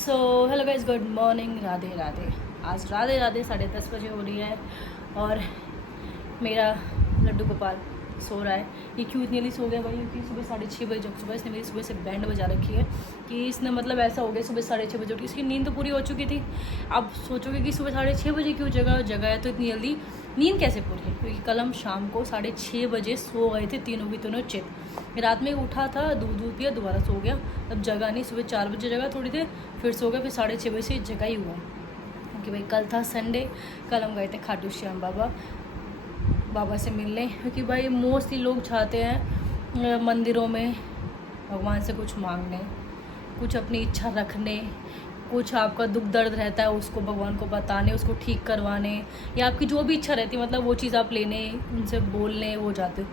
So hello guys, good morning, Radhe Radhe. आज राधे राधे 10:30 बजे हो रही है और मेरा लड्डू गोपाल सो रहा है। ये क्यों इतनी जल्दी सो गया भाई? क्योंकि सुबह 6:30 बजे जब सुबह इसने मेरी सुबह से बैंड बजा रखी है कि इसने मतलब ऐसा हो गया सुबह 6:30 बजे उठी। इसकी नींद तो पूरी हो चुकी थी। अब सोचोगे कि सुबह 6:30 बजे क्यों जगह है, तो इतनी जल्दी नींद कैसे पूरी है? क्योंकि कल हम शाम को 6:30 बजे सो गए थे, तीनों की तीनों चित। रात में उठा था, दूध पिया, दोबारा सो गया। अब जगह नहीं, सुबह 4 बजे जगह थोड़ी देर, फिर सो गया, फिर 6:30 बजे से जगह ही हुआ। क्योंकि भाई कल था संडे, कल हम गए थे खाटू श्याम बाबा से मिलने। क्योंकि भाई मोस्टली लोग चाहते हैं मंदिरों में भगवान से कुछ मांगने, कुछ अपनी इच्छा रखने, कुछ आपका दुख दर्द रहता है उसको भगवान को बताने, उसको ठीक करवाने, या आपकी जो भी इच्छा रहती है मतलब वो चीज़ आप लेने, उनसे बोलने वो जाते हो।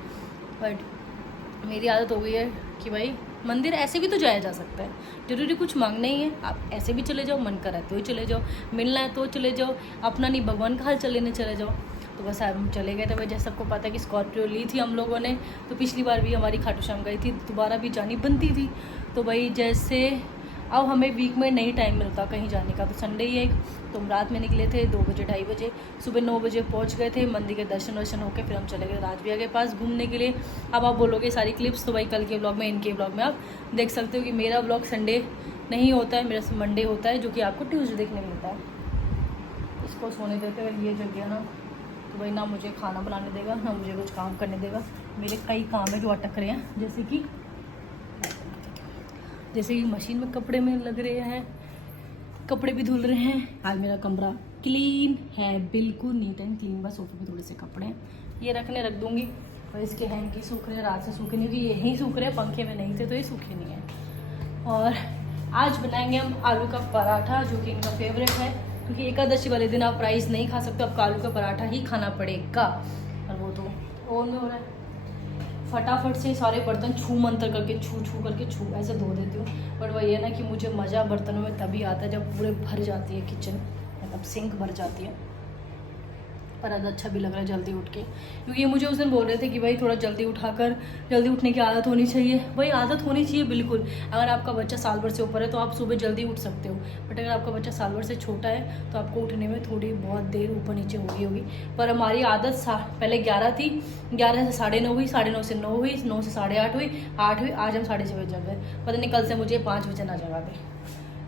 बट मेरी आदत हो गई है कि भाई मंदिर ऐसे भी तो जाया जा सकता है, जरूरी कुछ मांगना ही है। आप ऐसे भी चले जाओ, मन कर है तो ही चले जाओ, मिलना है तो चले जाओ, अपना नहीं भगवान का हाल लेने चले जाओ। तो बस हम चले गए थे भाई। जैसे सबको पता है कि स्कॉर्पियो ली थी हम लोगों ने, तो पिछली बार भी हमारी खाटू श्याम गई थी, दोबारा भी जानी बनती थी। तो भाई जैसे अब हमें वीक में नहीं टाइम मिलता कहीं जाने का, तो संडे ही एक, तो हम रात में निकले थे 2 बजे 2:30 बजे, सुबह 9 बजे पहुंच गए थे। मंदिर के दर्शन वर्शन होके फिर हम चले गए राजबिया के पास घूमने के लिए। अब आप बोलोगे सारी क्लिप्स तो भाई कल के ब्लॉग में, इनके ब्लॉग में आप देख सकते हो कि मेरा ब्लॉग संडे नहीं होता है, मेरा मंडे होता है, जो कि आपको ट्यूसडे देखने मिलता है। इसको सोने देते हुए ये जग गया ना, तो भाई ना मुझे खाना बनाने देगा ना मुझे कुछ काम करने देगा। मेरे कई काम है जो अटक रहे हैं, जैसे कि मशीन में कपड़े में लग रहे हैं, कपड़े भी धुल रहे हैं। आज मेरा कमरा क्लीन है, बिल्कुल नीट एंड क्लीन। बस सोफे पे थोड़े से कपड़े हैं, ये रख दूंगी। और इसके हैंकी सूख रहे हैं, रात से सूखे नहीं, क्योंकि यहीं सूख रहे हैं, पंखे में नहीं थे तो ये सूखे नहीं हैं। और आज बनाएंगे हम आलू का पराठा, जो कि इनका फेवरेट है। क्योंकि एकादशी वाले दिन आप राइस नहीं खा सकते, आपको आलू का पराठा ही खाना पड़ेगा। और वो तो ओवन में हो रहा है। फटाफट से सारे बर्तन छू मंतर करके छू ऐसे धो देती हूँ। बट वही है ना कि मुझे मज़ा बर्तनों में तभी आता है जब पूरे भर जाती है किचन, मतलब सिंक भर जाती है। पर आज अच्छा भी लग रहा है जल्दी उठ के, क्योंकि ये मुझे उस दिन बोल रहे थे कि भाई थोड़ा जल्दी उठने की आदत होनी चाहिए। भाई आदत होनी चाहिए बिल्कुल। अगर आपका बच्चा साल भर से ऊपर है तो आप सुबह जल्दी उठ सकते हो, बट अगर आपका बच्चा साल भर से छोटा है तो आपको उठने में थोड़ी बहुत देर ऊपर नीचे होगी। पर हमारी आदत पहले 11 थी, 11 से 9:30 हुई, 9:30 से 9 हुई, 9 से 8:30 हुई, 8 हुई, आज हम 6:30 बजे जग गए। पता नहीं कल से मुझे 5 बजे ना जगा दे।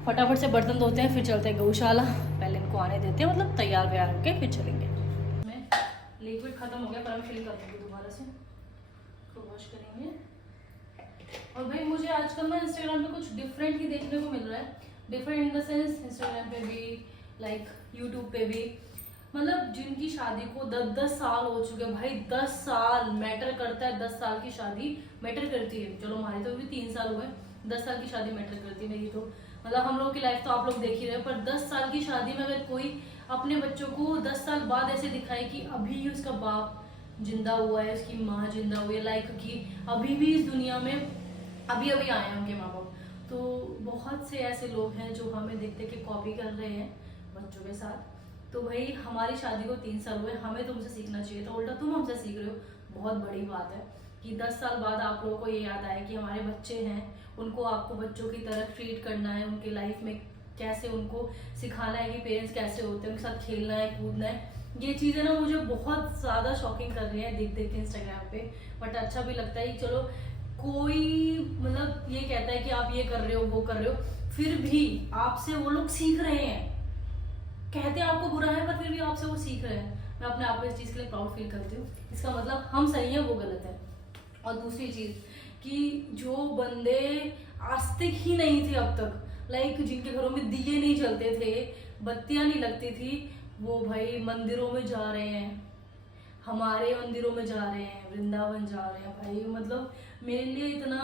फटाफट से बर्तन धोते हैं, फिर चलते हैं गौशाला। पहले इनको आने देते हैं, मतलब तैयार व्यार होके फिर चलेंगे। लिक्विड खत्म हो गया, पर हम फिल कर देंगे दोबारा से, तो वॉश करेंगे। और भाई मुझे आजकल ना इंस्टाग्राम पे कुछ डिफरेंट ही देखने को मिल रहा है। Different in the sense Instagram पे भी, लाइक यूट्यूब पे भी, मतलब जिनकी शादी को 10-10 साल हो चुके हैं। भाई 10 साल मैटर करता है, 10 साल की शादी मैटर करती है। चलो हमारी तो अभी 3 साल हुए, 10 साल की शादी मैटर करती है मेरी तो। मतलब हम लोग की लाइफ तो आप लोग देख ही रहे हैं, पर 10 साल की शादी में अगर कोई अपने बच्चों को 10 साल बाद ऐसे दिखाए कि अभी उसका बाप जिंदा हुआ है, उसकी माँ जिंदा हुई है, लाइक कि अभी भी इस दुनिया में अभी अभी आए हैं उनके माँ बाप, तो बहुत से ऐसे लोग हैं जो हमें देखते कि कॉपी कर रहे हैं बच्चों के साथ। तो भाई हमारी शादी को 3 साल हुए, हमें तुमसे सीखना चाहिए, तो उल्टा तुम हमसे सीख रहे हो। बहुत बड़ी बात है कि 10 साल बाद आप लोगों को ये याद आए कि हमारे बच्चे हैं, उनको आपको बच्चों की तरह ट्रीट करना है, उनके लाइफ में कैसे उनको सिखाना है कि पेरेंट्स कैसे होते हैं, उनके साथ खेलना है, कूदना है। ये चीज़ें ना मुझे बहुत ज़्यादा शॉकिंग कर रही है देख के इंस्टाग्राम पे। बट अच्छा भी लगता है कि चलो कोई मतलब ये कहता है कि आप ये कर रहे हो वो कर रहे हो, फिर भी आपसे वो लोग सीख रहे हैं। कहते हैं आपको बुरा है, पर फिर भी आपसे वो सीख रहे हैं। मैं अपने आप को इस चीज़ के लिए प्राउड फील करती हूँ। इसका मतलब हम सही हैं, वो गलत है। और दूसरी चीज़ कि जो बंदे आस्तिक ही नहीं थे अब तक, लाइक जिनके घरों में दिए नहीं जलते थे, बत्तियां नहीं लगती थी, वो भाई मंदिरों में जा रहे हैं, हमारे मंदिरों में जा रहे हैं, वृंदावन जा रहे हैं। भाई मतलब मेरे लिए इतना,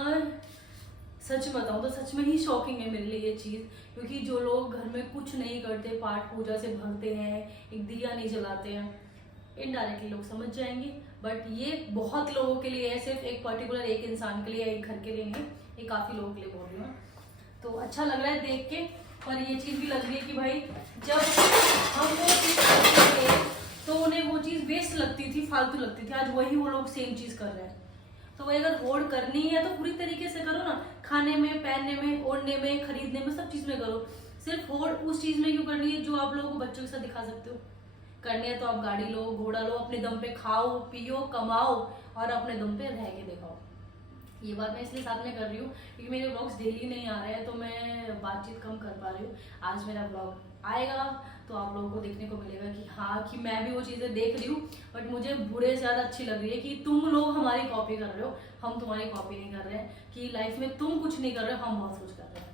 सच बताऊं तो सच में ही शॉकिंग है मेरे लिए ये चीज़। क्योंकि जो लोग घर में कुछ नहीं करते, पाठ पूजा से भरते हैं, एक दिया नहीं जलाते हैं, इनडायरेक्टली लोग समझ जाएंगे। बट ये बहुत लोगों के लिए है, सिर्फ एक पर्टिकुलर एक इंसान के लिए, एक घर के लिए नहीं, ये काफ़ी लोगों के लिए बोल रही हूँ। तो अच्छा लग रहा है देख के। पर ये चीज़ भी लग रही है कि भाई जब हम वो चीज़ करते थे तो उन्हें वो चीज़ वेस्ट लगती थी, फालतू लगती थी। आज वही वो लोग सेम चीज़ कर रहे हैं। तो वही अगर होड़ करनी है तो पूरी तरीके से करो ना, खाने में, पहनने में, ओढ़ने में, खरीदने में, सब चीज़ में करो। सिर्फ होड़ उस चीज में क्यों करनी है जो आप लोगों को बच्चों के साथ दिखा सकते हो। करनी है तो आप गाड़ी लो, घोड़ा लो, अपने दम पे खाओ पियो कमाओ और अपने दम पे रह के दिखाओ। ये बात मैं इसलिए साथ में कर रही हूँ क्योंकि मेरे व्लॉग्स डेली नहीं आ रहे हैं तो मैं बातचीत कम कर पा रही हूँ। आज मेरा व्लॉग आएगा तो आप लोगों को देखने को मिलेगा कि हाँ कि मैं भी वो चीज़ें देख रही हूँ, बट मुझे बुरे से ज़्यादा अच्छी लग रही है कि तुम लोग हमारी कॉपी कर रहे हो, हम तुम्हारी कॉपी नहीं कर रहे हैं, कि लाइफ में तुम कुछ नहीं कर रहे हो, हम बहुत कुछ कर रहे हैं।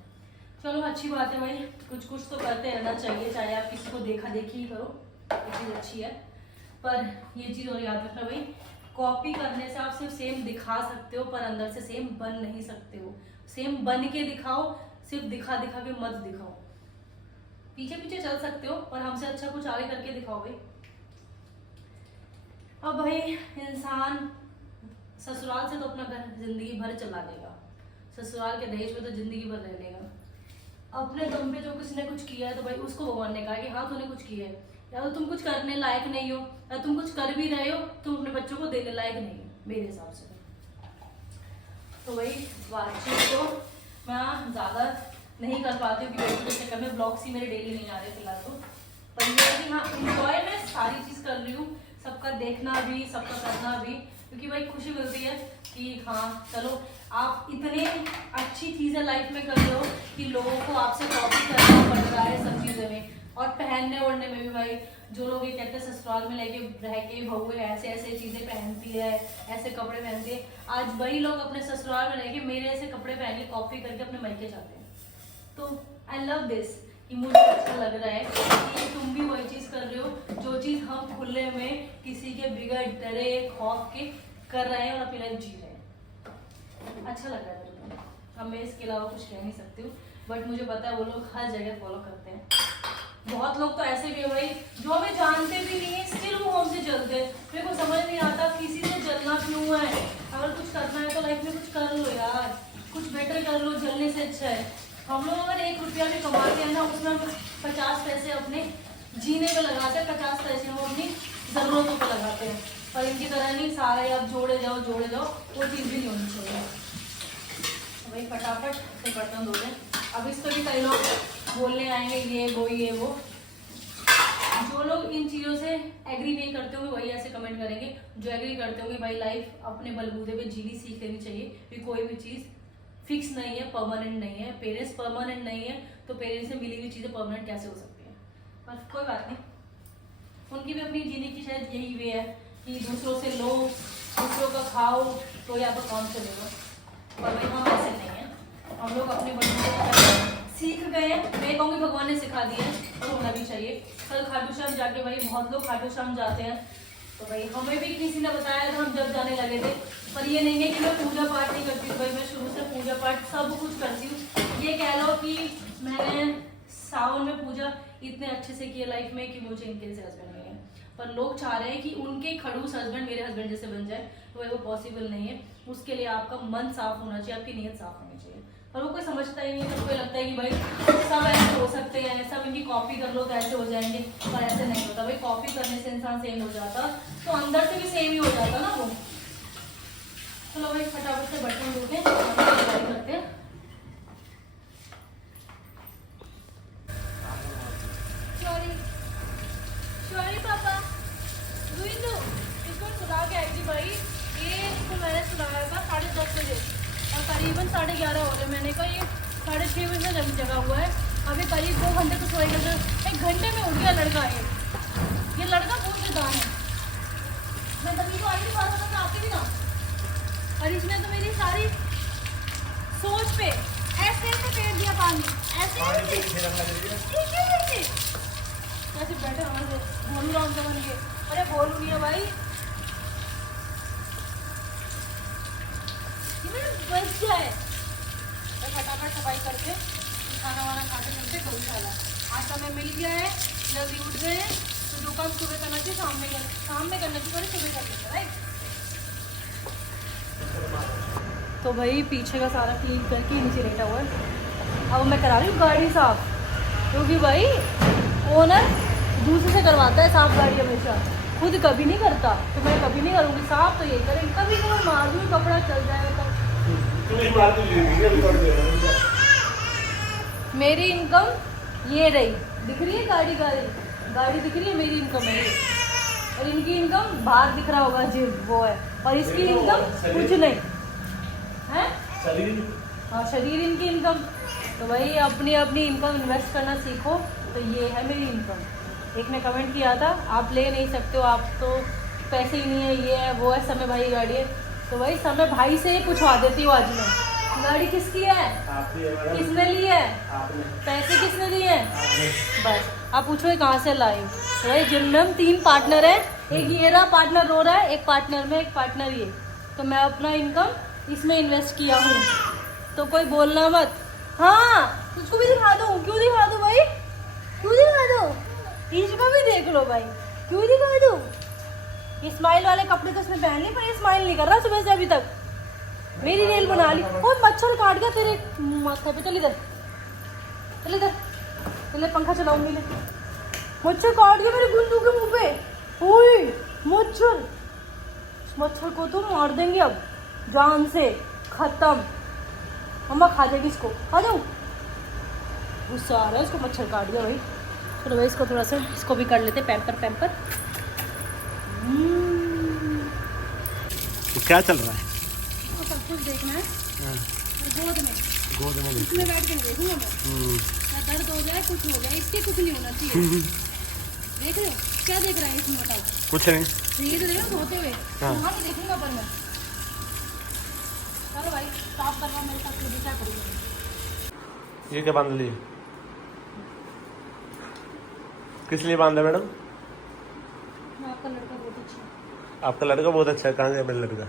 चलो अच्छी बात है भाई, कुछ कुछ तो करते रहना चाहिए, चाहे आप किसी को देखा देखी ही करो, ये चीज़ अच्छी है। पर ये चीज़ और याद रखना भाई, कॉपी करने से आप सिर्फ सेम दिखा सकते हो पर अंदर से सेम बन नहीं सकते हो। सेम बन के दिखाओ, सिर्फ दिखा दिखा के मत दिखाओ। पीछे पीछे चल सकते हो पर हमसे अच्छा कुछ आगे करके दिखाओ भाई। अब भाई इंसान ससुराल से तो अपना घर जिंदगी भर चला लेगा, ससुराल के दहेज में तो जिंदगी भर रह लेगा। अपने दम पे जो किसी ने कुछ किया है तो भाई उसको भगवान ने कहा कि हाँ तूने कुछ किया है, या तो तुम कुछ करने लायक नहीं हो, या तुम कुछ कर भी रहे हो तुम अपने बच्चों को देने लायक नहीं हो मेरे हिसाब से। तो वही बातचीत को मैं ज़्यादा नहीं कर पाती हूँ क्योंकि के चक्कर में ब्लॉग्स ही मेरे डेली नहीं आ रहे फिलहाल तो। पर ये है कि हाँ इंजॉय मैं सारी चीज़ कर रही हूँ, सबका देखना भी सबका करना भी, क्योंकि भाई खुशी मिलती है कि हाँ चलो आप इतने अच्छी चीज़ें लाइफ में कर रहे हो कि लोगों को आपसे कॉपी करना पड़ रहा है सब चीज़ों में। और पहनने ओढ़ने में भी भाई जो लोग ये कहते हैं ससुराल में लेके रह के बहू ऐसे ऐसे चीज़ें पहनती है, ऐसे कपड़े पहनती है, आज वही लोग अपने ससुराल में रह के मेरे ऐसे कपड़े पहन के कॉपी करके अपने मायके जाते हैं। तो आई लव दिस कि मुझे अच्छा लग रहा है कि तुम भी वही चीज़ कर रहे हो जो चीज़ हम खुले में किसी के बिगड़ डरे खौफ के कर रहे हैं और अपनी लाइफ जी रहे हैं। अच्छा लग रहा है मेरे को। अब मैं इसके अलावा कुछ कह नहीं सकती हूँ, बट मुझे पता है वो लोग हर जगह फॉलो करते हैं। बहुत लोग तो ऐसे भी है भाई जो हमें जानते भी नहीं है स्टिल वो हमसे जलते हैं। मेरे को समझ नहीं आता किसी से जलना क्यों है। अगर कुछ करना है तो लाइफ में कुछ कर लो यार, कुछ बेटर कर लो, जलने से अच्छा है। हम लोग अगर 1 रुपया भी कमाते हैं ना उसमें हम 50 पैसे अपने जीने पे लगाते हैं, 50 पैसे हम अपनी ज़रूरतों पर लगाते हैं। पर इनकी तरह नहीं सारे आप जोड़े जाओ वो चीज़ भी नहीं होनी चाहिए। भाई फटाफट से बर्तन धो लें। अब इस पर भी कई लोग बोलने आएंगे ये वो। जो लोग इन चीज़ों से एग्री नहीं करते होंगे वही ऐसे कमेंट करेंगे, जो एग्री करते होंगे भाई लाइफ अपने बलबूते पे जीनी सीख लेनी चाहिए। कि कोई भी चीज़ फिक्स नहीं है, परमानेंट नहीं है। पेरेंट्स परमानेंट नहीं है तो पेरेंट्स से मिली हुई चीज़ें परमानेंट कैसे हो सकती हैं। पर कोई बात नहीं, उनकी भी अपनी जीने की शायद यही वे है कि दूसरों से लो, दूसरों का खाओ तो या तो काम चलेगा। पर भाई हम ऐसे नहीं है, हम लोग अपने बच्चों सीख गए हैं। मैं कहूँगी भगवान ने सिखा दिया है और होना भी चाहिए। कल खाटू श्याम जाके भाई बहुत लोग खाटू श्याम जाते हैं तो भाई हमें भी किसी ने बताया था, हम जब जाने लगे थे। पर ये नहीं है कि मैं पूजा पाठ नहीं करती हूँ भाई, मैं शुरू से पूजा पाठ सब कुछ करती हूँ। ये कह लो कि मैंने सावन में पूजा इतने अच्छे से की है लाइफ में कि मुझे इनके जैसे हस्बैंड मिले हैं। पर लोग चाह रहे हैं कि उनके खड़ूस हस्बैंड मेरे हस्बैंड जैसे बन जाए, तो वो पॉसिबल नहीं है। उसके लिए आपका मन साफ होना चाहिए, आपकी नीयत साफ होनी चाहिए। पर वो कोई समझता ही नहीं है, सबको लगता है कि भाई सब ऐसे हो सकते हैं, सब इनकी कॉपी कर लो तो ऐसे हो जाएंगे। पर ऐसे नहीं होता भाई, कॉपी करने से इंसान सेम हो जाता तो अंदर से भी सेम ही हो जाता ना वो। चलो भाई फटाफट से बर्तन धो के तैयारी करते हैं। सॉरी पापा, इसको सुना के आई थी भाई। ये इसको मैंने सुनाया था 10:30 बजे और करीबन 11:30 हो रहे। मैंने कहा ये 6:30 बजे से जगा हुआ है, अभी करीब 2 घंटे तो सोएगा। 1 घंटे में उठ गया लड़का। ये लड़का बहुत शैतान है। मैं तभी तो आई थी बात करना आपकी भी ना, और इसने तो मेरी सारी सोच पे ऐसे फेर दिया पानी। ऐसे बैठे हमारे बोलू राम बन के। अरे बोलू नहीं है भाई, ये मेरा बच्चा है। तो फटाफट सफाई करके खाना वाना खाते करते गौशाला। आज समय मिल गया है, जल्दी उठ गए हैं तो जो काम सुबह करना चाहिए शाम में करना चाहिए, सुबह कर लेते राइट। तो भाई पीछे का सारा क्लीन करके नीचे लेटा हुआ है। अब मैं करा रही हूँ गाड़ी साफ, क्योंकि भाई ओनर दूसरे से करवाता है साफ गाड़ी हमेशा, खुद कभी नहीं करता। तो मैं कभी नहीं करूँगी साफ, तो यही करेंगे। कभी कभी मार दूँ कपड़ा चल जाएगा तब। मेरी इनकम ये रही, दिख रही है गाड़ी, गाड़ी दिख रही है, मेरी इनकम है ये। और इनकी इनकम बाहर दिख रहा होगा जी, वो है। और इसकी इनकम कुछ नहीं है, हाँ शरीर इनकी इनकम। तो भाई अपनी अपनी इनकम इन्वेस्ट करना सीखो। तो ये है मेरी इनकम। एक ने कमेंट किया था आप ले नहीं सकते हो, आप तो पैसे ही नहीं है, ये है वो है, समय भाई गाड़ी है। तो भाई समय भाई से ही पूछवा देती हूँ आज मैं, गाड़ी किसकी है, किसने ली है, पैसे किसने दिए हैं, बस आप पूछो कहाँ से लाई। तो भाई जिनमें हम 3 पार्टनर हैं, एक ये रहा पार्टनर रो रहा है, एक पार्टनर में, एक पार्टनर ये। तो मैं अपना इनकम इसमें इन्वेस्ट किया हूँ, तो कोई बोलना मत। हाँ तुझको भी दिखा दूँ, क्यों दिखा दूँ भाई, क्यों दिखा दूँ, इसको भी देख लो भाई, क्यों दिखा दूँ। ये स्माइल वाले कपड़े तो उसने पहन ली, पर ये स्माइल नहीं कर रहा सुबह से अभी तक। मेरी रील बना ली, और मच्छर काट गया तेरे माथे पे। चल इधर, चल इधर, चले पंखा चलाऊंगी। ले मच्छर काट गया मेरे गुंडू के मुंह पे। ओए मच्छर, मच्छर को तो मार देंगे अब जान से, खत्म। मम्मा खा जाएगी इसको, आ जाऊँ, गुस्सा आ रहा है इसको, मच्छर काट गया भाई। चलो भाई इसको थोड़ा सा, इसको भी कर लेते पैम्पर पैम्पर। तो क्या चल रहा है, तो सब कुछ देखना है। गोद में इसमें बैठ के देखूंगा मैं, क्या दर्द हो जाए कुछ हो जाए, इसके कुछ नहीं होना चाहिए। देख रहे हो क्या देख रहा है इसमें, बताओ। कुछ नहीं, ये तो देखो धोते हुए, वहाँ नहीं देखूंगा पर मैं। चलो भाई साफ करवा मेरे साथ, क्या करूँगा। ये क्या बांध लिए, किस लिए बांधा मैडम। आपका लड़का बहुत अच्छा है। आपका लड़का बहुत अच्छा है, कहाँ गया मेरा लड़का।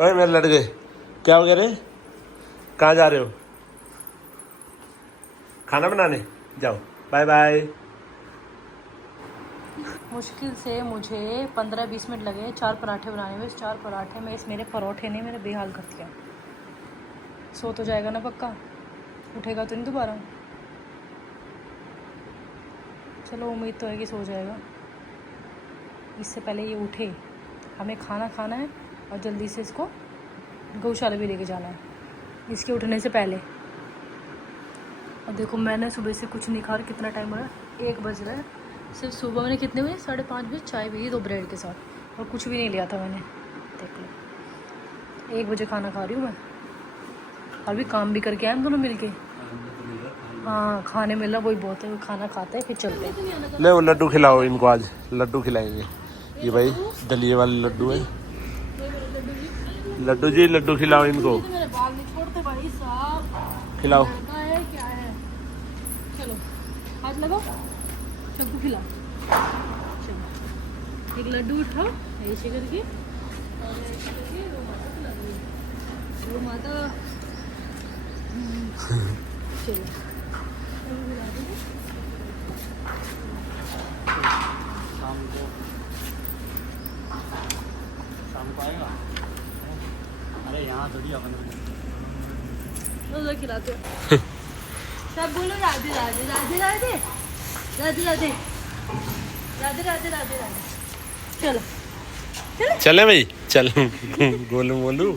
अरे मेरे लड़के क्या हो गया रे, कहाँ जा रहे हो, खाना बनाने जाओ, बाय बाय। मुश्किल से मुझे 15-20 मिनट लगे 4 पराठे बनाने में। इस 4 पराठे में, इस मेरे परोठे ने मेरे बेहाल कर दिया। सो तो जाएगा ना पक्का, उठेगा तो नहीं दोबारा। चलो उम्मीद तो है कि सो जाएगा। इससे पहले ये उठे, हमें खाना खाना है और जल्दी से इसको गौशाला भी लेके जाना है इसके उठने से पहले। और देखो मैंने सुबह से कुछ नहीं खा रहा, कितना टाइम हो रहा है, 1 बज रहा है। सिर्फ सुबह मैंने कितने बजे, 5:30 बजे चाय पी 2 ब्रेड के साथ, और कुछ भी नहीं लिया था मैंने। देख लो 1 बजे खाना खा रही हूँ मैं, और भी काम भी करके आए हम दोनों मिलके। हाँ खाने मिला वही बहुत है, वो खाना खाते हैं फिर चलते हैं। ले वो लड्डू खिलाओ इनको, आज लड्डू खिलाएंगे। ये भाई दलिये वाले लड्डू है, लड्डू जी लड्डू खिलाओ इनको, मेरे बाल नहीं छोड़ते भाई साहब, खिलाओ। है क्या है। चलो हाथ लगाओ, सबको खिलाओ। चलो एक लड्डू उठाओ ऐसे करके, और ऐसे करके वो माता खिला दो, वो माता। चलो खिला दो शाम को आएगा। अरे यहाँ थोड़ी अपन खिलाते हो। सब बोलो राधे राधे राधे राधे राधे राधे राधे राधे राधे राधे। चलो चले भाई चल गोलू बोलू।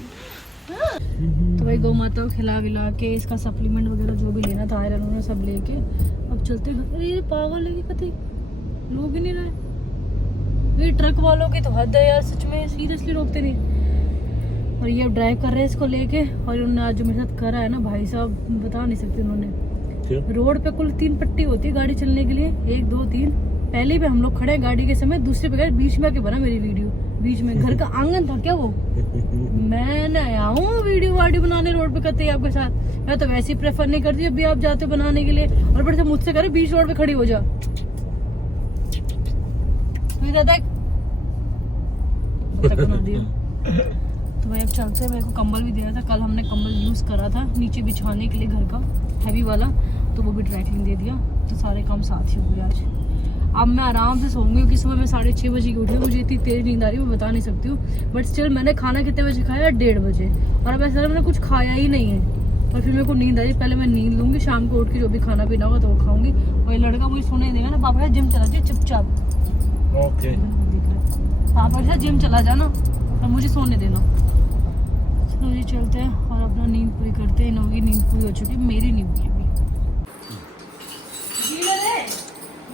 तो भाई गौ माता को खिला विला के, इसका सप्लीमेंट वगैरह जो भी लेना था आयरन उन्होंने सब लेके अब चलते हैं। अरे ये पागल है कतई, लोग ही नहीं रहे। ये ट्रक वालों की तो हद है यार, सच में सीरियसली रोकते नहीं। और ये अब ड्राइव कर रहे हैं इसको लेके, और उन्होंने आज जो मेरे साथ करा है ना भाई साहब, बता नहीं सकते उन्होंने। रोड पे कुल 3 पट्टी होती है गाड़ी चलने के लिए, 1 2 3। पहले भी हम लोग खड़े हैं गाड़ी के समय, दूसरे पे गए, बीच में आके बना मेरी वीडियो। बीच में घर का आंगन था क्या वो, मैं न आऊँ वीडियो वाडियो बनाने रोड पे करते आपके साथ। मैं तो वैसे ही प्रेफर नहीं करती, अभी आप जाते हो बनाने के लिए, और बड़े से मुझसे करे बीच रोड पे खड़ी हो जा। बना दिया। तो भाई अब चलते हैं। मेरे को कंबल भी दिया था कल, हमने कंबल यूज़ करा था नीचे बिछाने के लिए घर का, हैवी वाला, तो वो भी ड्राई क्लीन दे दिया। तो सारे काम साथ ही हो गए आज। अब मैं आराम से सोऊंगी, क्योंकि सुबह मैं 6:30 बजे की उठी। मुझे इतनी तेज नींद आ रही है मैं बता नहीं सकती हूँ, बट स्टिल मैंने खाना कितने बजे खाया, 1:30 बजे, और अब ऐसा मैंने कुछ खाया ही नहीं है। और फिर मेरे को नींद आ रही है, पहले मैं नींद लूँगी, शाम को उठ के जो भी खाना पीना होगा तो वो खाऊंगी। और ये लड़का मुझे सोने देगा ना, पापा जिम चला जाए चुपचाप, ओके पापा के साथ जिम चला जाना और मुझे सोने देना। चलो जी चलते हैं और अपना नींद पूरी करते हैं। इन लोगों की नींद पूरी हो चुकी है, मेरी नींद पूरी हुई।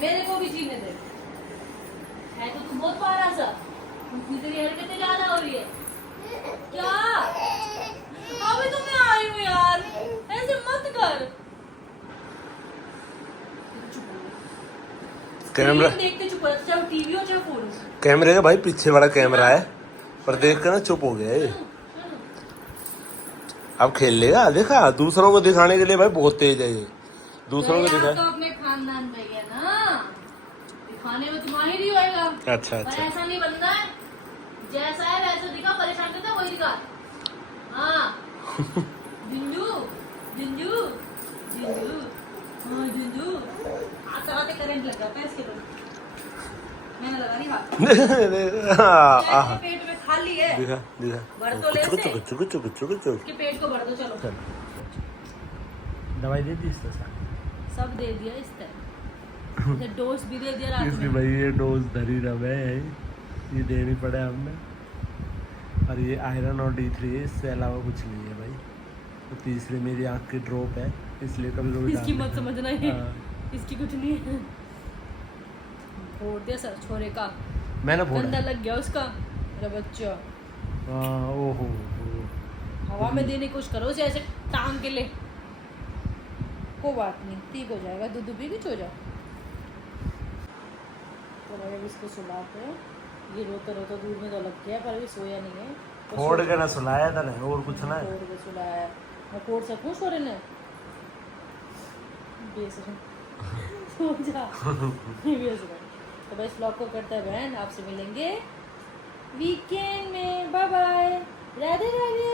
मेरे को भी जीने दे। है तो तू बहुत पारा सा, तेरी हरकतें ज्यादा हो रही है क्या? अभी तो मैं आई हूँ यार, ऐसे मत कर। कैमरा देखते चुप हो, चाहे टीवी हो चाहे फोन हो। कैमरे का भाई पीछे वाला कैमरा है, पर देख कर ना चुप हो गया ये। अब खेल लेगा, देखा दूसरों को दिखाने के लिए भाई बहुत तेज है ये, दूसरों को तो दिखा। अपने खानदान में ही है ना, दिखाने में तुम्हारी ही होएगा। अच्छा पर अच्छा, ऐसा नहीं बनना है, जैसा है वैसा दिखा, परेशान करता वही दिखा। हाँ जिंजू जिंजू जिंजू, हाँ जिंजू। हाथ चलाते करंट लग जाता है इसके तो, मैंने लगा नहीं हाथ। पेट में खाली है, दिखा दिखा। भर तो ले से। चुक चुक चुक चुक। इसके पेट को भर दो चलो। दवाई दे दी इसने सब दे दिया इस तरह, डोज भी दे दिया रात इसकी में। भाई ये डोज धरी रवे है, ये देनी पड़े हमने। और ये आयरन और D3 है, इससे अलावा कुछ नहीं है भाई। तो तीसरी मेरी आँख की ड्रॉप है, इसलिए कभी कभी इसकी डाल मत देते हैं। समझना है, हाँ। इसकी कुछ नहीं है। फोड़ दिया सर छोरे का, मैंने गंदा फोड़ा। लग गया उसका मेरा बच्चा। ओहो हवा में देने की कोशिश करो उसे, ऐसे टांग के ले। कोई बात नहीं, ठीक हो जाएगा, दूध पी के सो जाओ। तो अब इसको सुलाते हैं, ये रोता रोता दूध में तो लग गया, पर अभी सोया नहीं है। तो फोड़ के ना सुलाया था ना, और कुछ ना है। फोड़ के सुलाया है। मैं फोड़ सकूँ सोरे ने? बेशरम। सो जा। बेशरम। तो बस ब्लॉग को करते हैं बहन, आपसे मिलेंगे वीकेंड में। Bye bye, Radhe Radhe.